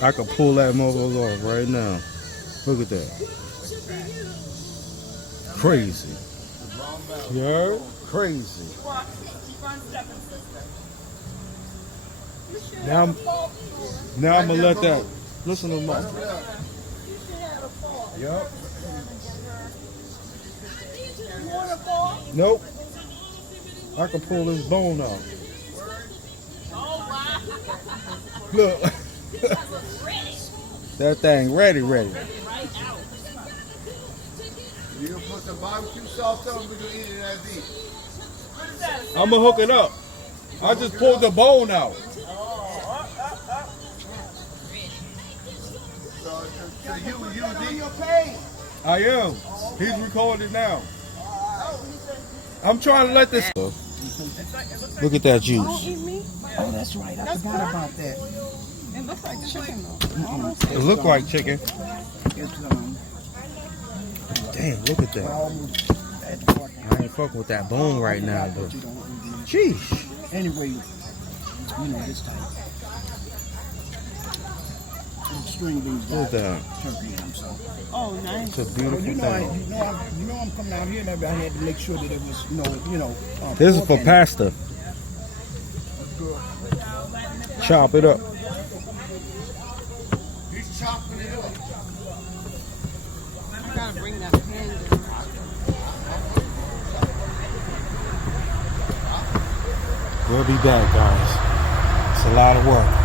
I could pull that motherfucker off right now. Look at that. Crazy. You heard? Crazy. Now I'm gonna let that. Listen to my. Yup. Nope. I can pull this bone out. Look. That thing ready. You gonna put some barbecue sauce on? We gonna eat it that deep. I'm gonna hook it up. I just pulled the bone out. So you on your page? I am. He's recording now. I'm trying to let this. Look at that juice. Oh, that's right. I forgot about that. It looks like chicken though. It look like chicken. It's Damn, look at that. almost at 40. I ain't fucking with that bone right now, but You don't eat sheesh. it. Anyway, this type. String beans Look at got that. turkey in them, so. Oh, nice. It's a beautiful thing. I'm coming out here, and I had to make sure that it was This is pork for and- pasta. Chop it up. He's chopping it up. I gotta bring that pan down. We'll be back, guys. It's a lot of work.